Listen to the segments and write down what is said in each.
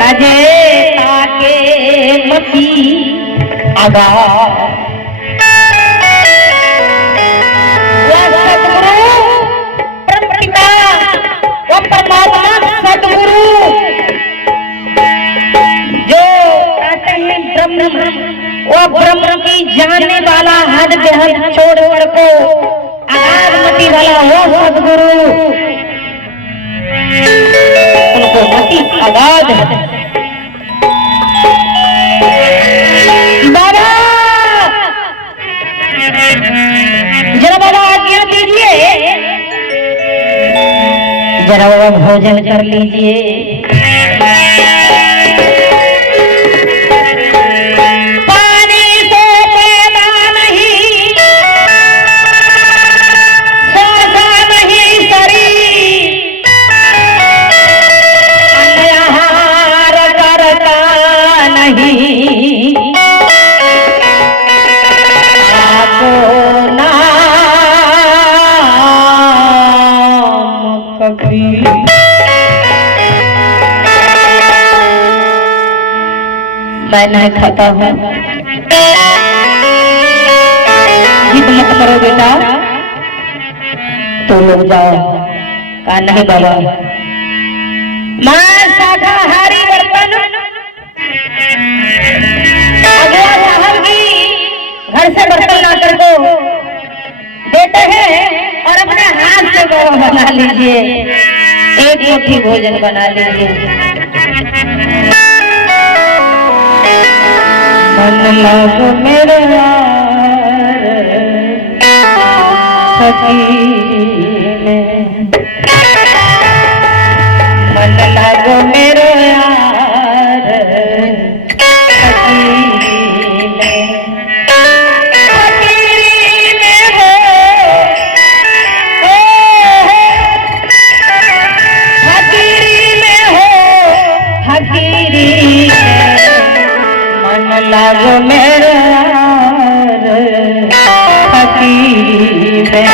तजे ताके मती आगा सदगुरु जो कहते हैं ब्रह्म, वो ब्रह्म की जानने वाला हद बेहद छोड़ को अगाध मति वाला वो सदगुरु, उनको मति अगाध है। बाबा जरा बाबा आज्ञा दीजिए, जरा बाबा भोजन कर लीजिए। पानी से पैदा नहीं, सोचा नहीं शरीर, अन्नहार करता नहीं, आपको नाम कभी मैं नहीं खाता हूँ। जिद मत करो बेटा, तो लोग जाओ। कहा नहीं बाबा, मैं शाकाहारी बर्तन अगला साहब की घर से बर्तन ला कर को देते हैं और अपने हाथ से बाबा बना लीजिए, एक मुट्ठी भोजन बना लीजिए। मन लगो मेरे यार फकीरी में, मन लगो मेरे यार फकीरी में, फकीरी में हो, फकीरी में हो, फकीरी लागो मेरे यार फकीरी में।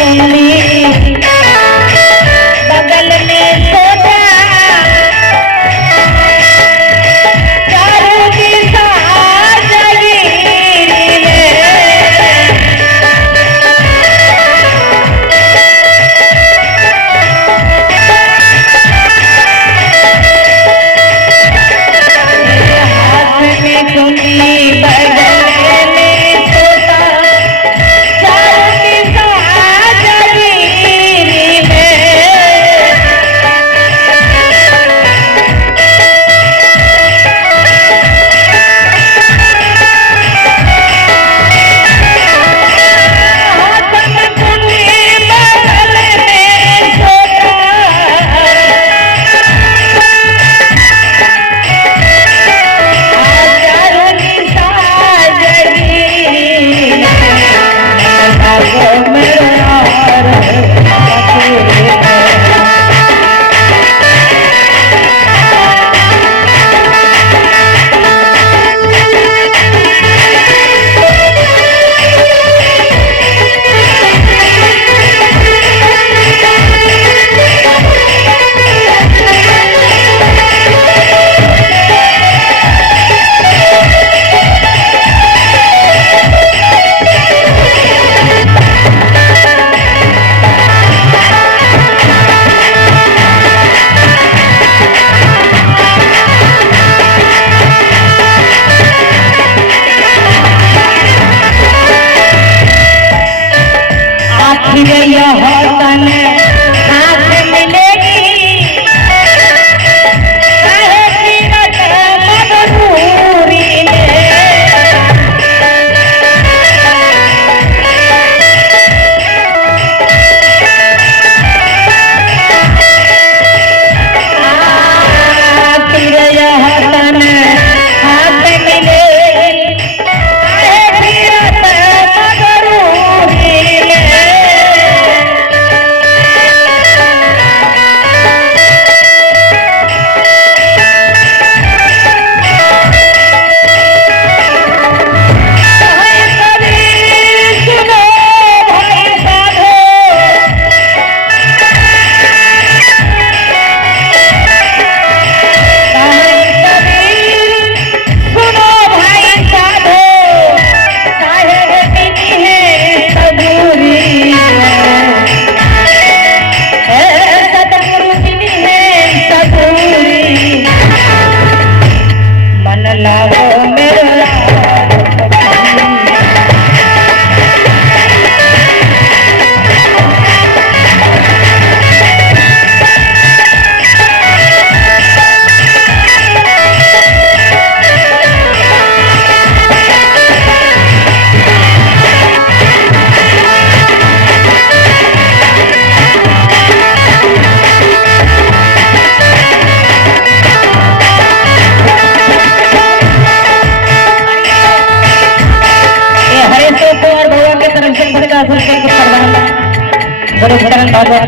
चुन्नी बगल में सोचा चारों दिशा जगीरी में हाथ में चुन्नी बगल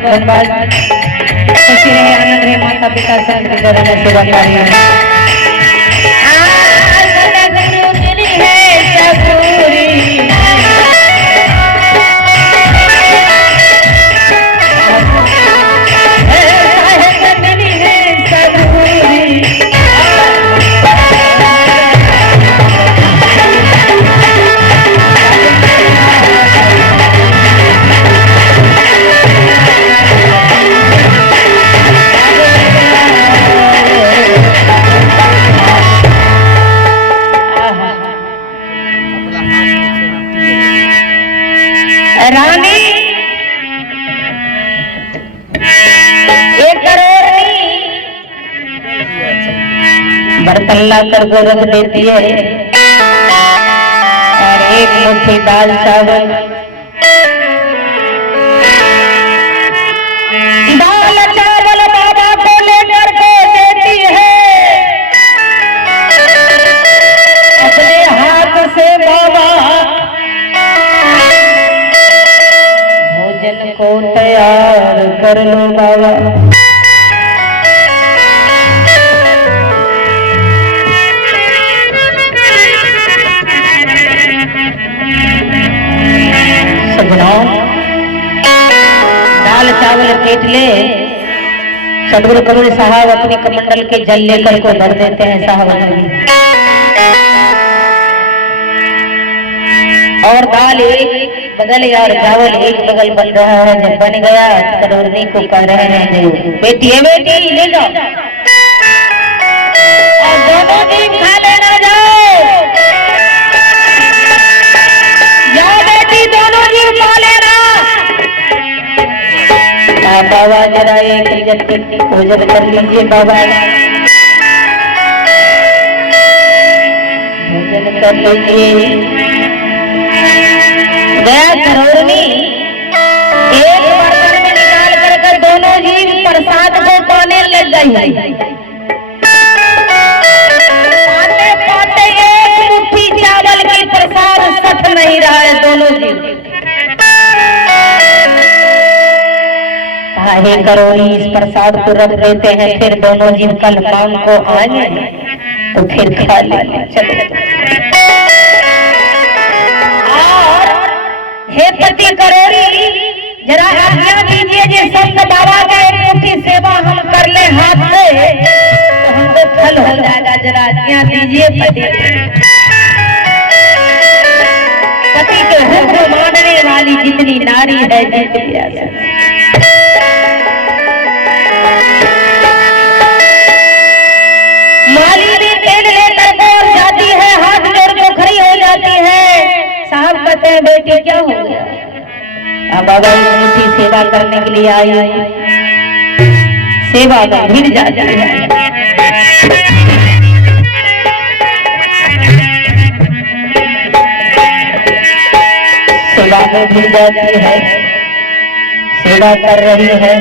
धन्यवाद। खुशी रहे, आनंद रहे, माता पिता संत सेवा कार्य रानी 1 करोड़ बर्तन ला कर को रख देती है और 1 मुट्ठी दाल चावल बाबा को लेकर के देती है अपने हाथ से। बाबा भोजन को तैयार कर लो बाबा। सगुना दाल चावल फेंट ले। सदगुरु कबीर साहब अपने कमंडल के जल लेकर को भर देते हैं साहब। और दाल एक बगल और चावल एक बगल बन रहा है। जब बन गया करोड़नी को कह रहे हैं बेटी है बेटी ले लो और दोनों दिन खा लेना। जाओ बेटी दोनों जीव खा लेना। बाबा जरा एक भोजन कर लीजिए बाबा, भोजन कर लीजिए। गया करोड़नी एक बर्तन में निकाल कर दोनों जीव प्रसाद को पाने लग गई। पाते एक मुट्ठी चावल की प्रसाद सठ नहीं रहा है दोनों जीव। हे करोड़ी इस प्रसाद को रख देते हैं, फिर दोनों जीव कल शाम को आए तो फिर खा लेंगे। चलो और हे पति करोड़ी जरा आज्ञा दीजिए जे संत बाबा का एक मुट्ठी सेवा हम कर ले हाथ से तो हमको फल हो जाएगा। जरा आज्ञा दीजिए पति। पति के हुक्म मानने वाली जितनी नारी है जितनी मालिनी तेल लेकर और जाती है, हाथ जोड़ के खड़ी हो जाती है। साहब कहते हैं बेटी क्या हो गया? अब बाबा मुट्ठी सेवा करने के लिए आई, सेवा में भिड़ जाती है। सेवा में भिड़ जाती है, सेवा कर रही है।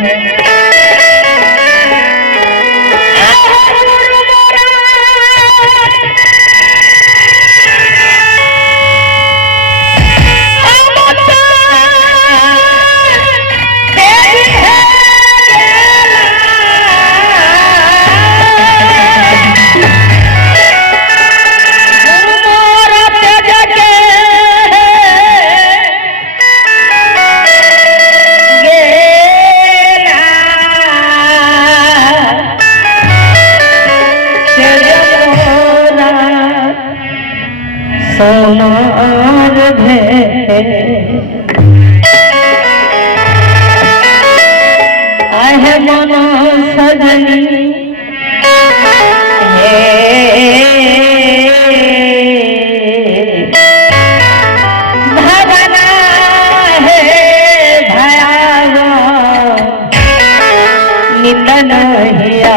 सोनार आहे मनो सजनी भगना है भयावा निंदन हिया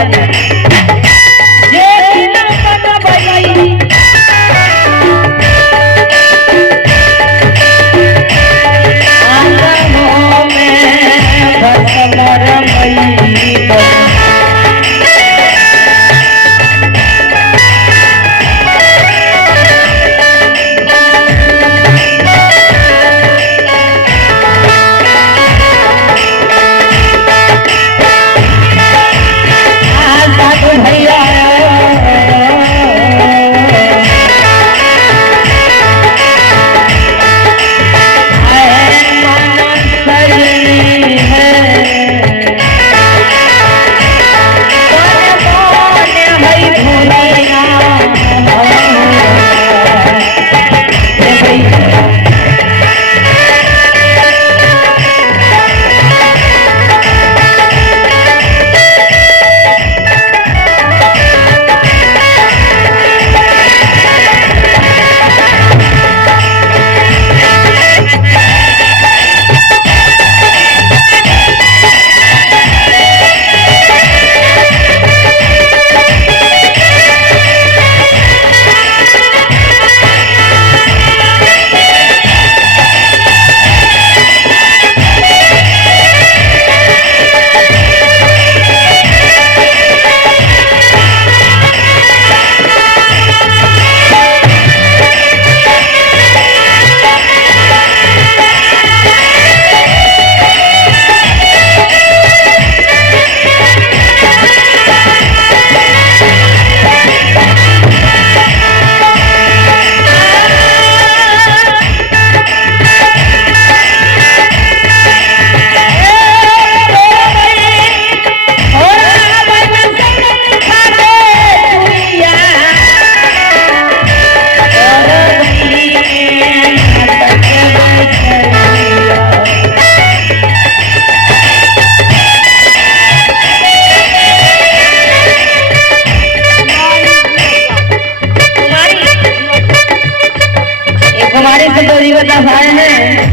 ये बिना बनबई आंगनों में भस्मर मई आए हैं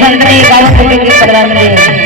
संतनी बाबू के प्रधानमंत्री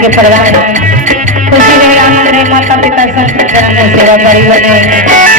के प्रधान खुशी रहे माता पिता संत सेवा परिवार